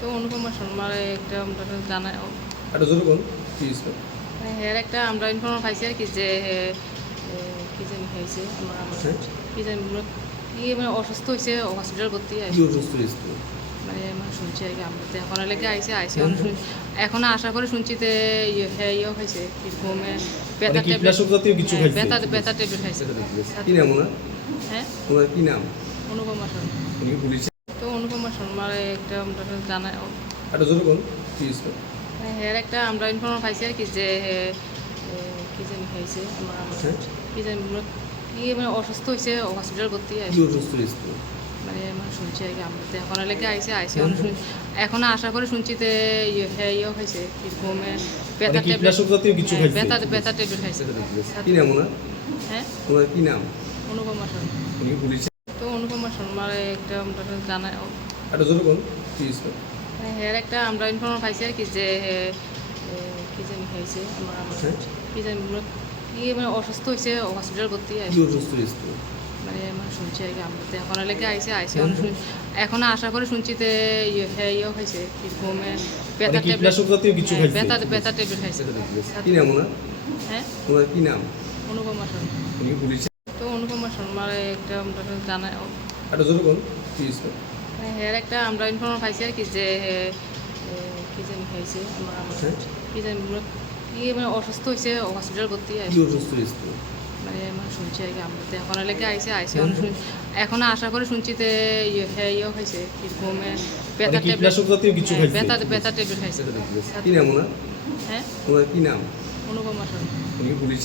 তো অনুপমা শর্মার একটা আমরা জানা একটা জোরে কোন কি হইছে? এর একটা আমরা ইনফরমেশন পাইছি আর কি যে কি জানি হয়েছে আমার হ্যাঁ? কি জানি কি মানে অসুস্থ হয়েছে হসপিটাল ভর্তি কি আছে অসুস্থ হয়েছে? মানে আমরা শুনছি আর কি আমরা তো এখন লেগে আইসে হ্যাঁ। এখন আশা করে শুনছি যে হ্যাঁ ইয়ে হয়েছে কি ঘুমে মানে ব্যথা ট্যাবলেট কীটনাশক জাতীয় কিছু খাইছে? ব্যথা ট্যাবলেট খাইছে কি নাম ওনার? হ্যাঁ ওনার কি নাম? অনুপমা শর্মা উনি কি পুলিশে? তো অনুপমা শর্মার একটা আমরা জানা একটা জোরে কোন কি হইছে? এর একটা আমরা ইনফরমেশন পাইছি আর কি যে কি জানি হয়েছে হ্যাঁ? কি জানি কি মানে অসুস্থ হয়েছে হসপিটাল ভর্তি কি আছে অসুস্থ হয়েছে? মানে আমরা শুনছি আর কি আমরা তো এখন লেগে আইসে হ্যাঁ। এখন আশা করে শুনছি যে হ্যাঁ ইয়ে হয়েছে কি ঘুমে মানে ব্যথা কীটনাশক জাতীয় কিছু খাইছে? ব্যথা ট্যাবলেট খাইছে কি নাম ওনার? হ্যাঁ ওনার কি নাম? অনুপমা শর্মা উনি কি পুলিশে? তো অনুপমা শর্মার একটা আমরা জানা একটা জোরে কোন কি হইছে? এর একটা আমরা ইনফরমেশন পাইছি আর কি যে কি জানি হয়েছে হ্যাঁ? কি জানি কি মানে অসুস্থ হয়েছে হসপিটাল ভর্তি কি আছে অসুস্থ হয়েছে? মানে আমরা শুনছি আর কি আমরা তো এখন লেগে আইসে হ্যাঁ। এখন আশা করে শুনছি যে হ্যাঁ ইয়ে হয়েছে কি ঘুমে মানে ব্যথা কীটনাশক জাতীয় কিছু খাইছে? ব্যথা ট্যাবলেট খাইছে কি নাম ওনার? হ্যাঁ ওনার কি নাম? অনুপমা শর্মা উনি কি পুলিশে? তো অনুপমা শর্মার একটা আমরা জানা একটা জোরে কোন কি হইছে? এর একটা আমরা ইনফরমেশন পাইছি আর কি যে কি জানি হয়েছে হ্যাঁ? কি জানি কি মানে অসুস্থ হয়েছে হসপিটাল ভর্তি কি আছে অসুস্থ হয়েছে? মানে আমরা শুনছি আর কি আমরা তো এখন লেগে আইসে হ্যাঁ। এখন আশা করে শুনছি যে হ্যাঁ ইয়ে হয়েছে কি ঘুমে মানে ব্যথা কীটনাশক জাতীয় কিছু খাইছে? ব্যথা ট্যাবলেট খাইছে কি নাম ওনার? হ্যাঁ ওনার কি নাম? অনুপমা শর্মা উনি কি পুলিশে?